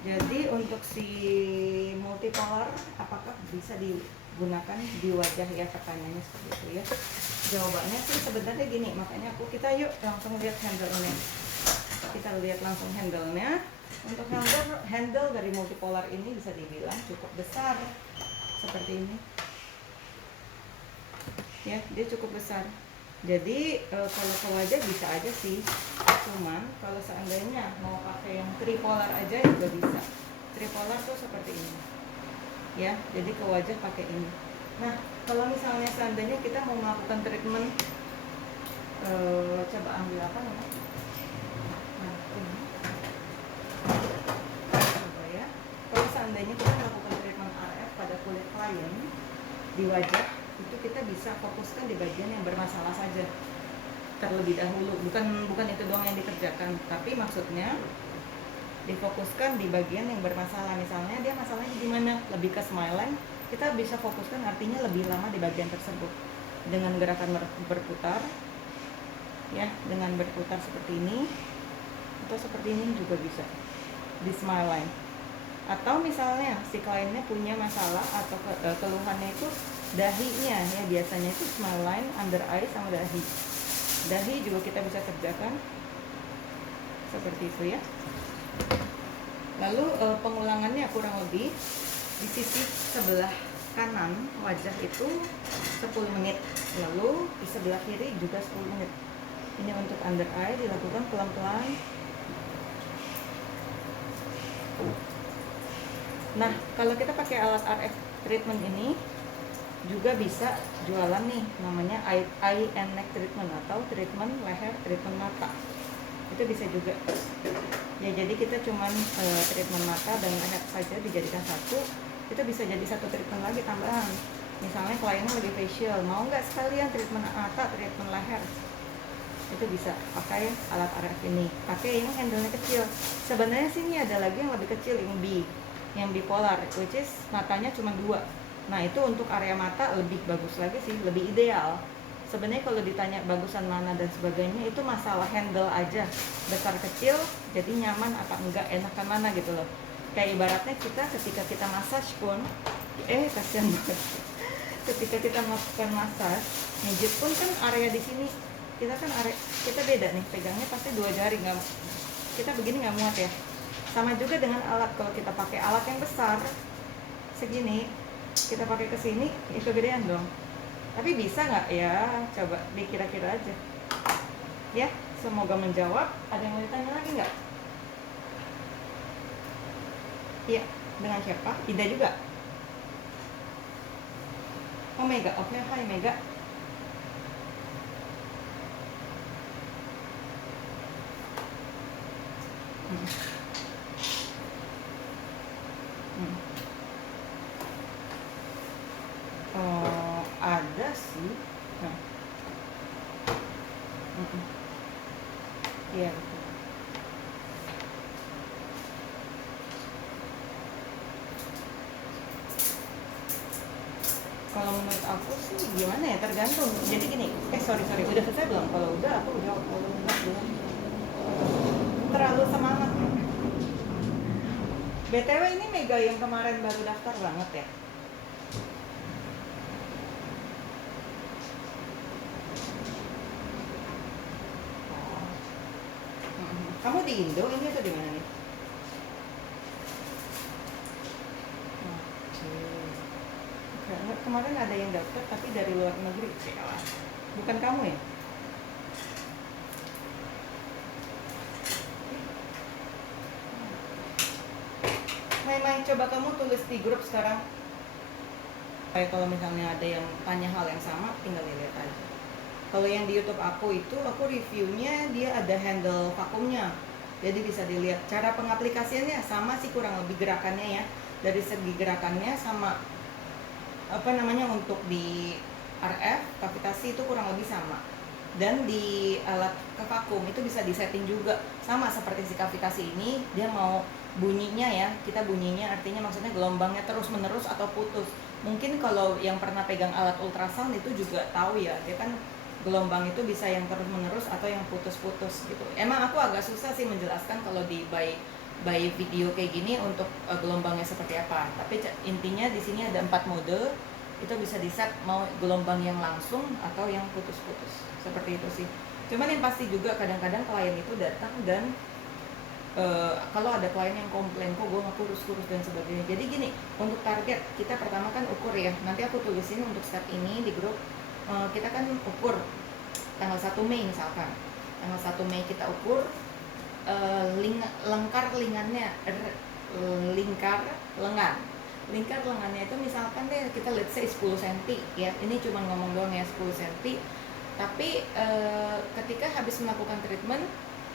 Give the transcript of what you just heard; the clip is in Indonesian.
Jadi untuk si multipolar apakah bisa digunakan di wajah ya, pertanyaannya seperti itu ya. Jawabannya sih sebenarnya gini, makanya kita yuk langsung lihat handle-nya. Kita lihat langsung handle-nya. Untuk handle dari multipolar ini bisa dibilang cukup besar seperti ini. Ya, dia cukup besar. Jadi kalau ke wajah bisa aja sih. Cuman kalau seandainya mau pakai yang tripolar aja juga bisa. Tripolar tuh seperti ini. Ya, jadi ke wajah pakai ini. Nah, kalau misalnya seandainya kita mau melakukan treatment, coba ambil apa namanya? Nah, ini. Coba ya. Kalau seandainya kita melakukan treatment RF pada kulit klien di wajah, itu kita bisa fokuskan di bagian yang bermasalah saja terlebih dahulu. Bukan itu doang yang dikerjakan, tapi maksudnya difokuskan di bagian yang bermasalah. Misalnya dia masalahnya di mana, lebih ke smile line, kita bisa fokuskan artinya lebih lama di bagian tersebut dengan gerakan berputar ya, dengan berputar seperti ini atau seperti ini juga bisa di smile line. Atau misalnya si kliennya punya masalah atau keluhannya itu dahinya ya, biasanya itu smile line, under eye sama dahi. Dahi juga kita bisa kerjakan seperti itu ya. Lalu pengulangannya kurang lebih di sisi sebelah kanan wajah itu 10 menit, lalu di sebelah kiri juga 10 menit. Ini untuk under eye dilakukan pelan-pelan. Nah, kalau kita pakai alat RF treatment ini juga bisa jualan nih, namanya eye and neck treatment atau treatment leher, treatment mata. Itu bisa juga. Ya, jadi kita cuman treatment mata dan leher saja dijadikan satu. Itu bisa jadi satu treatment lagi tambahan. Misalnya kliennya lagi facial, mau nggak sekalian treatment mata, treatment leher? Itu bisa pakai alat RF ini. Pakai yang handle-nya kecil. Sebenarnya sih ini ada lagi yang lebih kecil, yang bipolar, which is matanya cuma 2. Nah, itu untuk area mata lebih bagus lagi sih, lebih ideal. Sebenarnya kalau ditanya bagusan mana dan sebagainya, itu masalah handle aja, besar kecil, jadi nyaman apa enggak, enakan mana gitu loh. Kayak ibaratnya ketika kita massage pun, kasihan banget. Ketika kita melakukan massage, mijit pun kan area di sini, kita beda nih, pegangnya pasti 2 jari, nggak, kita begini nggak muat ya. Sama juga dengan alat, kalau kita pakai alat yang besar segini, kita pakai ke sini, itu gedean dong. Tapi bisa nggak ya? Coba dikira-kira aja. Ya, semoga menjawab. Ada yang mau ditanya lagi nggak? Iya, dengan siapa? Ida juga. Oh, Mega. Oke, hai Mega. Ada sih. Nah. Iya, betul. Kalau menurut aku sih gimana ya, tergantung. Jadi gini, sorry, udah selesai belum? Kalau udah aku jawab, kalau enggak belum. Terlalu semangat. BTW ini Mega yang kemarin baru daftar banget ya? Kamu di Indo ini atau di mana nih? Oke. Kemarin ada yang daftar tapi dari luar negeri. Bukan kamu ya? Main-main, coba kamu tulis di grup sekarang. Kayak kalau misalnya ada yang tanya hal yang sama, tinggal dilihat aja. Kalau yang di YouTube aku itu, aku reviewnya dia ada handle vakumnya, jadi bisa dilihat. Cara pengaplikasiannya sama sih kurang lebih gerakannya ya. Dari segi gerakannya sama untuk di RF kavitasi itu kurang lebih sama. Dan di alat ke vakum itu bisa disetting juga sama seperti si kavitasi ini, dia mau bunyinya ya, kita bunyinya artinya maksudnya gelombangnya terus menerus atau putus. Mungkin kalau yang pernah pegang alat ultrasound itu juga tahu ya, dia kan gelombang itu bisa yang terus menerus atau yang putus-putus gitu. Emang aku agak susah sih menjelaskan kalau di by by video kayak gini untuk gelombangnya seperti apa. Tapi intinya di sini ada 4 mode. Itu bisa di-set mau gelombang yang langsung atau yang putus-putus. Seperti itu sih. Cuman yang pasti juga kadang-kadang klien itu datang dan kalau ada klien yang komplain kok gue nggak kurus-kurus dan sebagainya. Jadi gini, untuk target kita pertama kan ukur ya. Nanti aku tulisin untuk step ini di grup. Kita kan ukur tanggal 1 Mei misalkan. Tanggal 1 Mei kita ukur lingkar lengan. Lingkar lengannya itu misalkan deh kita let's say 10 cm ya. Ini cuma ngomong doang ya, 10 cm. Tapi ketika habis melakukan treatment